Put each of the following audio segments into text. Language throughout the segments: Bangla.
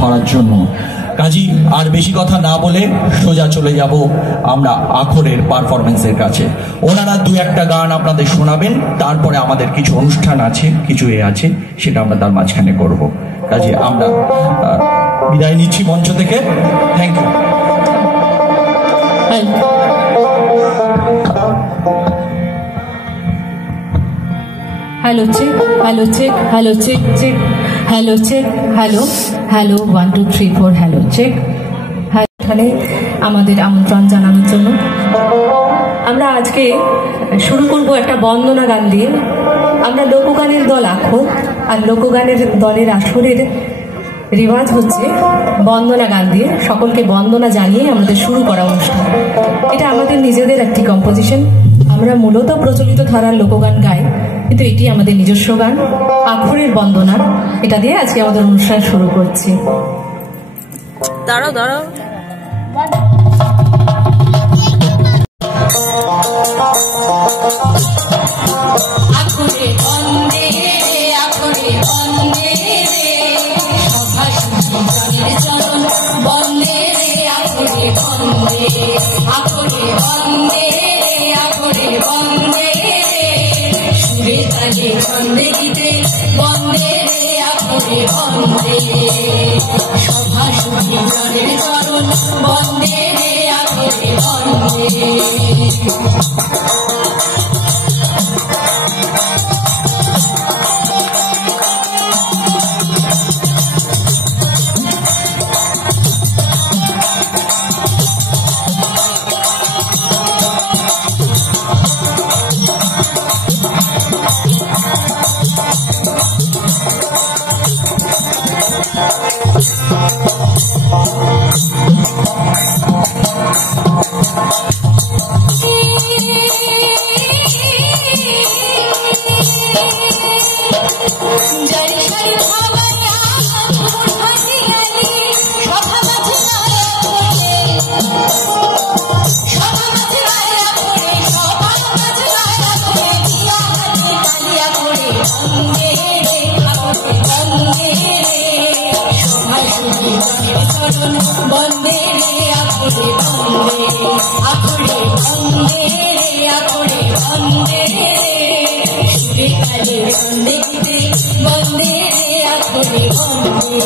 ধরার জন্য কাজী আর বেশি কথা না বলে সোজা চলে যাব আমরা আখরের পারফরমেন্সের কাছে। ওনারা দু একটা গান আপনাদের শোনাবেন, তারপরে আমাদের কিছু অনুষ্ঠান আছে, কিছু আছে, সেটা আমরা তার মাঝখানে করব। কাজী আমরা বিদায় নিচ্ছি মঞ্চ থেকে। Thank you. Hello check, hello check, hello check check, hello check, hello hello 1 2 3 4 hello check. এখানে আমাদের আমন্ত্রণ জানানোর জন্য আমরা আজকে শুরু করব একটা বন্দনা গান দিয়ে। আমরা লোকগানের দল আখর, আর লোকগানের দলের আসরের রিওয়াজ হচ্ছে বন্দনা গান দিয়ে সকলকে বন্দনা জানিয়ে আমাদের শুরু করা অনুষ্ঠান। এটা আমাদের নিজেদের একটি কম্পোজিশন। আমরা মূলত প্রচলিত ধারার লোকগান গাই, কিন্তু এটি আমাদের নিজস্ব গান, আখরের বন্দনা। এটা দিয়ে আজকে আমাদের অনুষ্ঠান শুরু করছি। দাঁড়াও দাঁড়াও। আখরে বন্দে আখরে বন্দে সভা সুজনের চরণ বন্দে আখরে বন্দে আখরে বন্দে আখরে বন্দে সুরে তালে ছন্দে গীতে বন্দে আখরে বন্দে সভা সুজনের চরণ বন্দে আখরে বন্দে। বন্দে আখরে বন্দে আখরে বন্দে আখরে বন্দে সুরে তালে ছন্দে গীতে বন্দে আখরে বন্দে।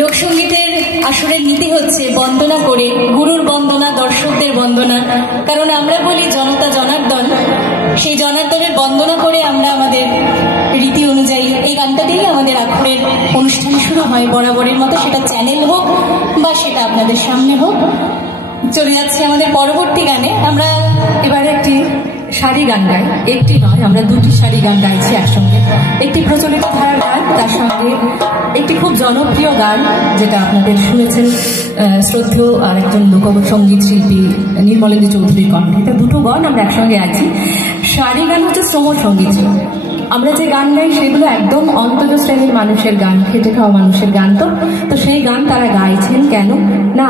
লোকসঙ্গীতের আসরের নীতি হচ্ছে বন্দনা করে, গুরুর বন্দনা, দর্শকদের বন্দনা। কারণ আমরা বলি জনতা জনার্দন, সেই জনার্দনের বন্দনা করে আমরা আমাদের রীতি অনুযায়ী এই গানটা দিয়েই আমাদের আখড়ের অনুষ্ঠান শুরু হয় বরাবরের মতো, সেটা চ্যানেল হোক বা সেটা আপনাদের সামনে হোক। চলে যাচ্ছে আমাদের পরবর্তী গানে। আমরা এবার একটি সারি গান গাই, একটি নয়, আমরা দুটি সারি গান গাইছি একসঙ্গে। একটি প্রচলিত ধারার গান, তার সঙ্গে একটি খুব জনপ্রিয় গান যেটা আপনাদের শুনেছেন শ্রদ্ধেয় আরেকজন লোকসঙ্গীত শিল্পী নির্মলেন্দু চৌধুরীর কণ্ঠে। এটা দুটো গান আমরা একসঙ্গে আছি। সারি গান হচ্ছে শ্রমণ সঙ্গীত। আমরা যে গান গাই সেগুলো একদম অন্তত শ্রেণীর মানুষের গান, খেটে খাওয়া মানুষের গান। তো সেই গান তারা গাইছেন কেন না,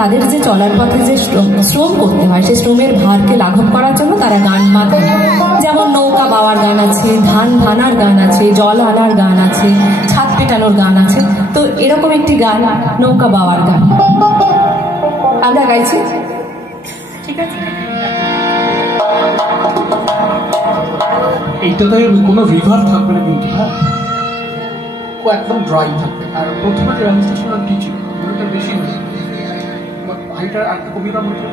তাদের যে চলার পথে যে শ্রম করতে হয়, সেই শ্রমের ভারকে লাঘব করার জন্য তারা গান মাতেন। যেমন নৌকা বাওয়ার গান আছে, ধান ভানার গান আছে, জল আনার গান আছে, ছাদ পেটানোর গান আছে। তো এরকম একটি গান নৌকা বাওয়ার গান আমরা গাইছি, ঠিক আছে? এইটাতে কোনো রিভার থাকবে না কিন্তু, হ্যাঁ, ও একদম ড্রাই থাকবে। আর প্রথমে যে রেজিস্ট্রেশন কি ছিল ওটা বেশি হয়েছে, হাইটার একটা কবিতা বলছে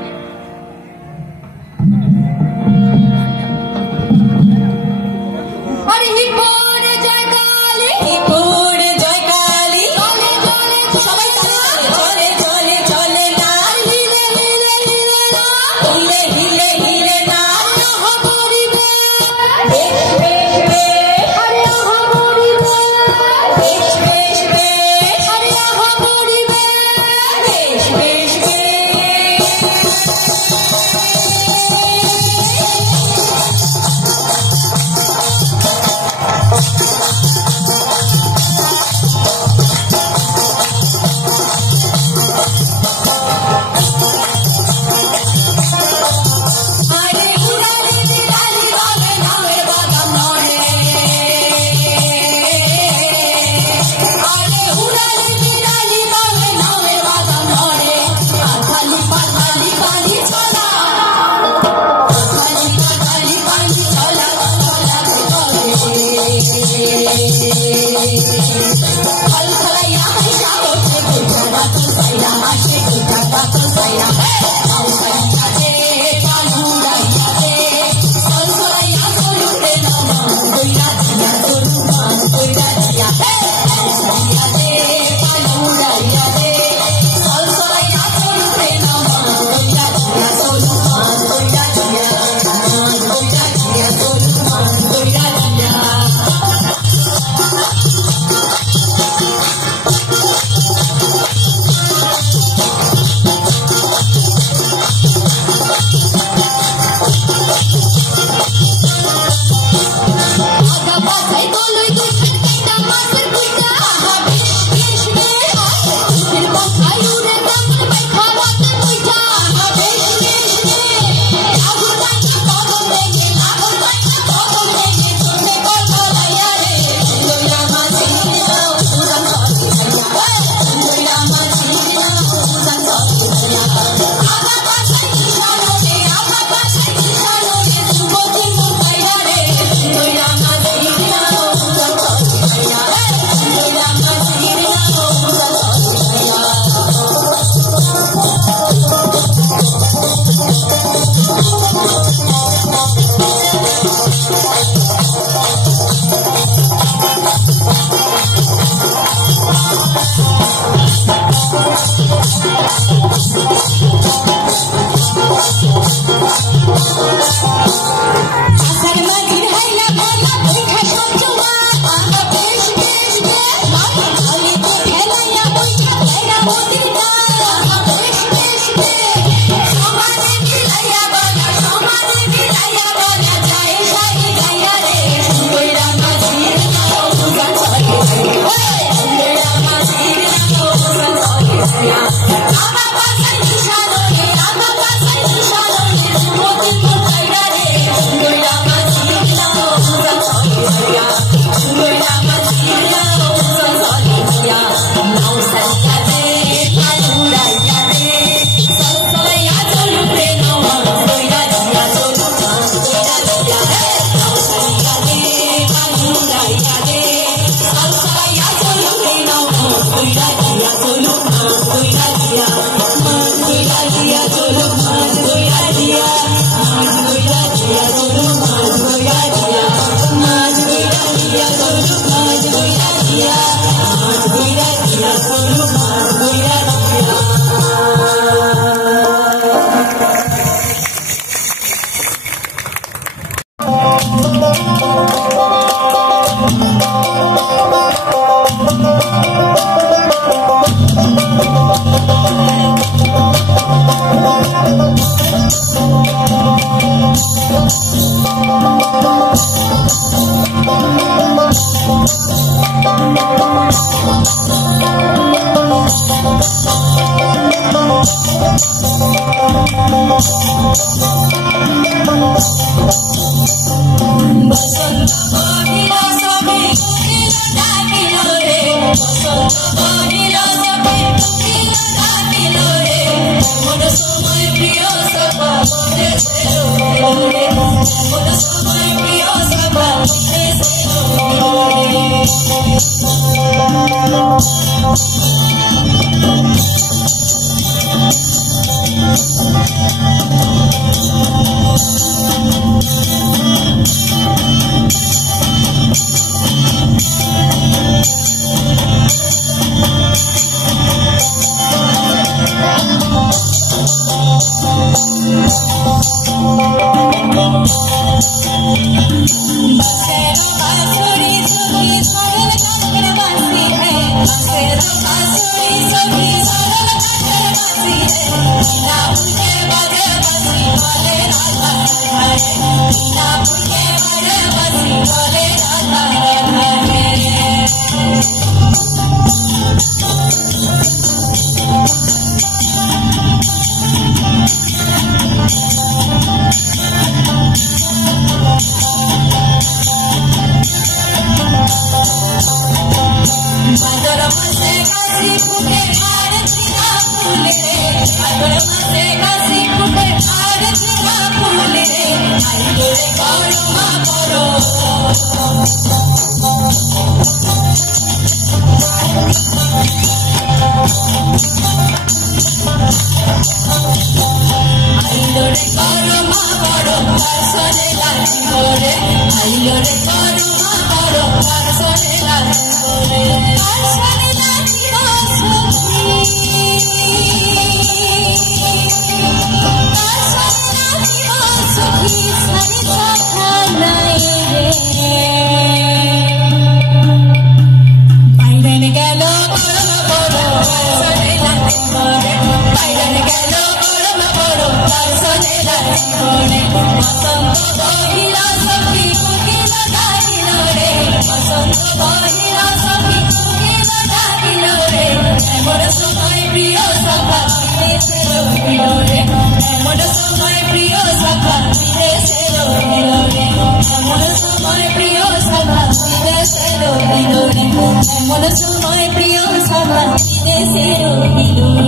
Mona so my priya sabha, ine se ro